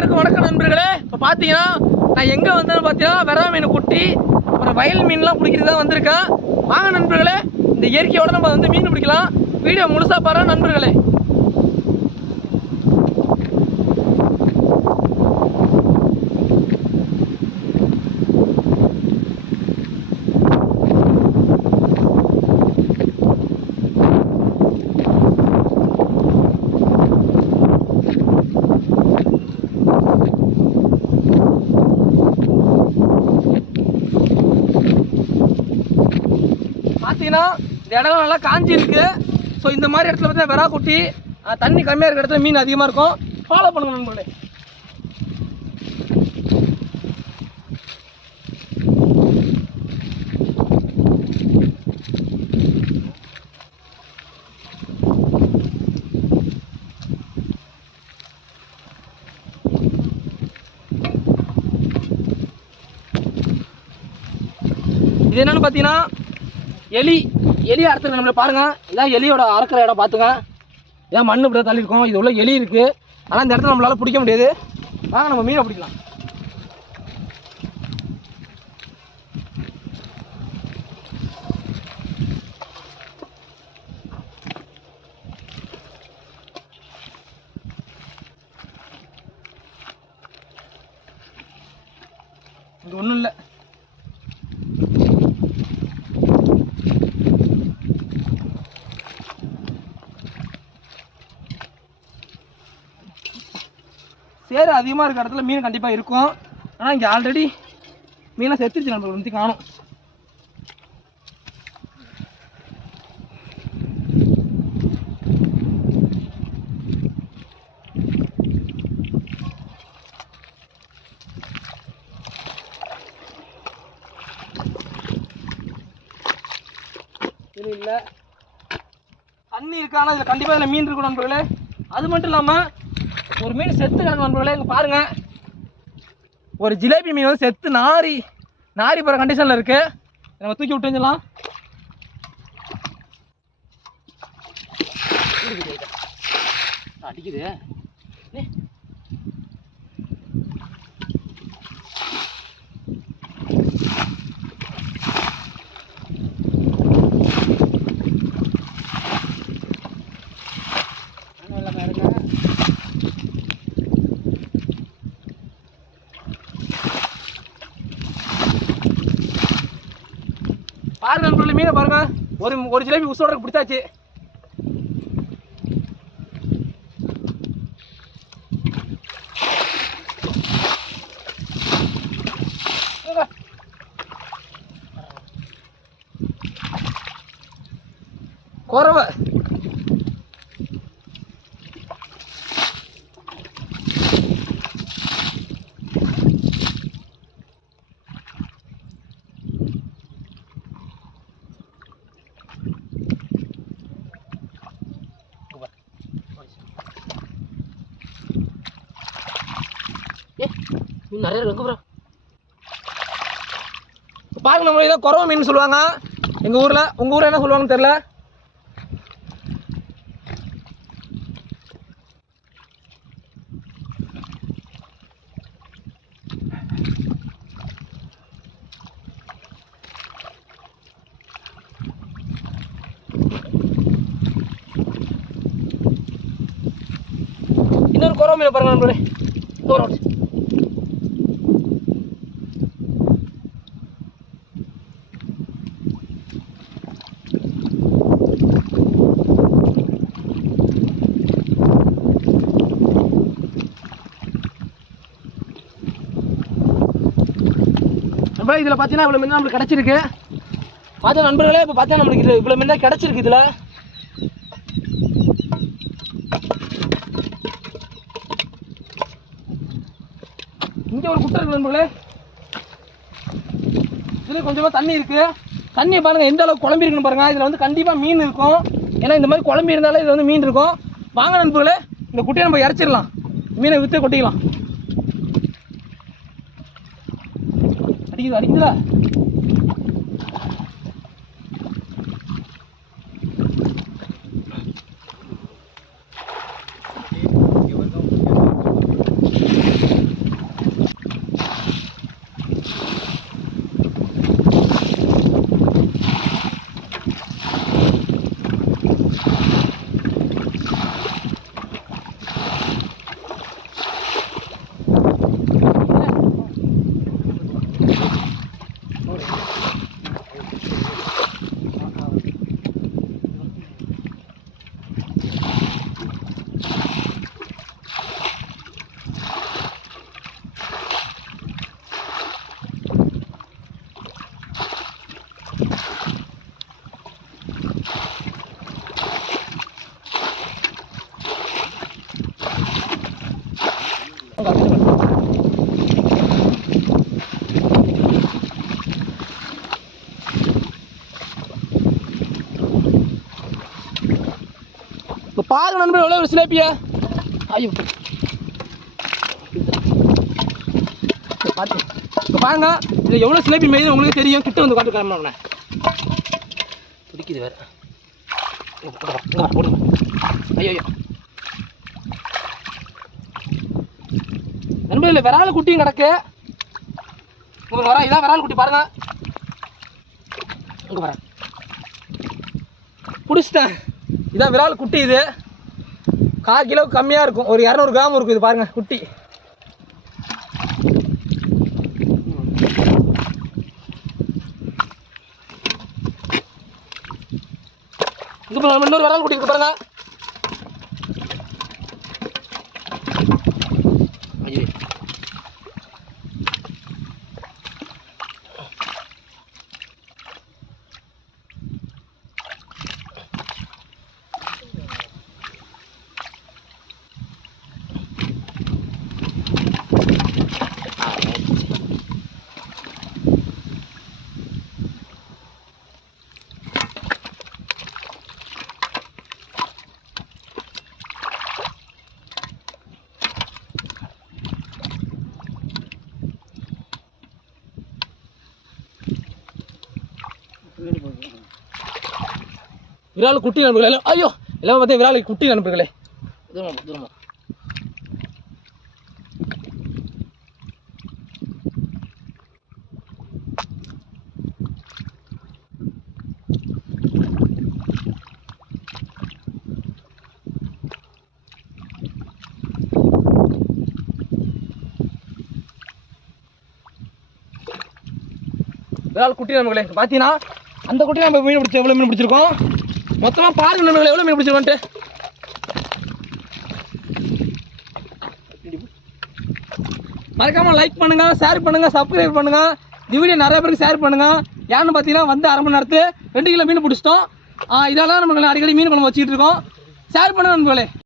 அனைவருக்கும் வணக்கம் நண்பர்களே. இப்போ பார்த்தீங்கன்னா நான் எங்கே வந்தேன்னு பார்த்தீங்கன்னா வெறா மீன் குட்டி அப்புறம் வயல் மீன்லாம் பிடிக்கிறது தான் வந்திருக்கேன். வாங்க நண்பர்களே, இந்த இயற்கையோடு நம்ம வந்து மீன் பிடிக்கலாம். வீடியோ முழுசாக பாருங்க நண்பர்களே. பார்த்தீங்கன்னா இந்த இடம்லாம் நல்லா காஞ்சி இருக்கு. ஸோ இந்த மாதிரி இடத்துல பார்த்தீங்கன்னா வெறா குட்டி தண்ணி கம்மியாக இருக்கிற இடத்துல மீன் அதிகமாக இருக்கும். ஃபாலோ பண்ணுங்க நண்பர்களே. இது என்னன்னு பார்த்தீங்கன்னா எலி அறுத்துருக்கு நம்மள பாருங்க. இதான் எலியோட அறுக்கிற இடம் பார்த்துங்க. இதான் மண்ணு இப்படி தள்ளி இருக்கும். இது உள்ள எலி இருக்கு. ஆனால் இந்த இடத்துல நம்மளால பிடிக்க முடியாது. வாங்க நம்ம மீனை பிடிக்கலாம். இது ஒன்றும் இல்லை. சேறு அதிகமாக இருக்கிற இடத்துல மீன் கண்டிப்பாக இருக்கும். ஆனால் இங்கே ஆல்ரெடி மீனை செத்துருச்சு, நம்மளுக்கு வந்து காணும். இது இல்லை, தண்ணி இருக்கானா இதில் கண்டிப்பாக இதில் மீன் இருக்கும் நண்பர்களே. அது மட்டும் இல்லாமல் ஒரு மீன் செத்து கிடக்கு நண்பர்களே. இங்கே பாருங்க, ஒரு ஜிலேபி மீன் வந்து செத்து நாரி போகிற கண்டிஷனில் இருக்கு. நம்ம தூக்கி விட்டு வந்துடலாம். அடிக்குது. பாருங்க நண்பர்களே, மீனை பாருங்க. ஒரு ஜிலேபி உசோட பிடிச்சாச்சு. குறவை மீன் நிறைய இருக்கு ப்ரோ. பாருங்க நம்ம இதான் குறவை மீன் சொல்லுவாங்க எங்கள் ஊரில். உங்கள் ஊரில் என்ன சொல்லுவாங்கன்னு தெரியல. இன்னொரு குறவை மீனை பாருங்க நண்பர்களே. இதில் பார்த்தீங்கன்னா இவ்வளோ மீன் நம்மளுக்கு கிடச்சிருக்கு. பார்த்தா நண்பர்களே, இப்போ பார்த்தா நம்மளுக்கு இவ்வளோ மீன் தான் கிடச்சிருக்கு. இதில் இங்கே ஒரு குட்டை இருக்கு நண்பர்களே. இதில் கொஞ்சமாக தண்ணி இருக்குது. தண்ணியை பாருங்கள் எந்த அளவுக்கு குழம்பி இருக்குன்னு பாருங்கள். இதில் வந்து கண்டிப்பாக மீன் இருக்கும். ஏன்னா இந்த மாதிரி குழம்பி இருந்தாலே இதில் வந்து மீன் இருக்கும். வாங்க நண்பர்களே, இந்த குட்டையை நம்ம இறச்சிடலாம். மீனை விற்று கொட்டிக்கலாம். அடிக்குதா? பாருங்க நண்பர்களே எவ்வளோ ஒரு சிலேபியா. ஐயோ பார்த்து இப்போ பாருங்க இதில் எவ்வளோ சிலேபி மேய்து உங்களுக்கு தெரியும். கிட்ட வந்து காட்டு கிளம்புனே பிடிக்குது வேறு. ஐயோ ஐயோ நண்பர்களே விரால் குட்டியும் கிடக்கு. உங்களுக்கு வர இதான் விரால் குட்டி பாருங்க. இங்கே வரேன் பிடிச்சிட்டேன். இதான் விரால் குட்டி. இது 1/4 கிலோவுக்கு கம்மியாக இருக்கும். ஒரு 200 கிராம் இருக்கும். இது பாருங்கள் குட்டி. இது இன்னொரு விரால் குட்டி இருக்கு பாருங்க. ஐயோ விரால் குட்டி நண்பர்களே. ஐயோ எல்லாம் பார்த்தா விரால் குட்டி நண்பர்களே. தூரமா தூரமா விரால் குட்டி நண்பர்களே. பார்த்தீங்கன்னா அந்த குட்டி நம்ம மீன் பிடிச்சோம். எவ்வளோ மீன் பிடிச்சிருக்கோம் மொத்தமாக பாருங்க நண்பர்களே எவ்வளோ மீன் பிடிச்சிருக்கோன்ட்டு. மறக்காமல் லைக் பண்ணுங்கள், ஷேர் பண்ணுங்கள், சப்ஸ்கிரைப் பண்ணுங்கள். இந்த வீடியோ நிறைய பேருக்கு ஷேர் பண்ணுங்கள். ஏன்னு பார்த்தீங்கன்னா வந்து 1/2 மணி நேரத்தில் 2 கிலோ மீன் பிடிச்சிட்டோம். இதெல்லாம் நம்ம அடிக்கடி மீன் குழம்பு வச்சுக்கிட்டு இருக்கோம். ஷேர் பண்ணுங்கள் நண்பர்களே.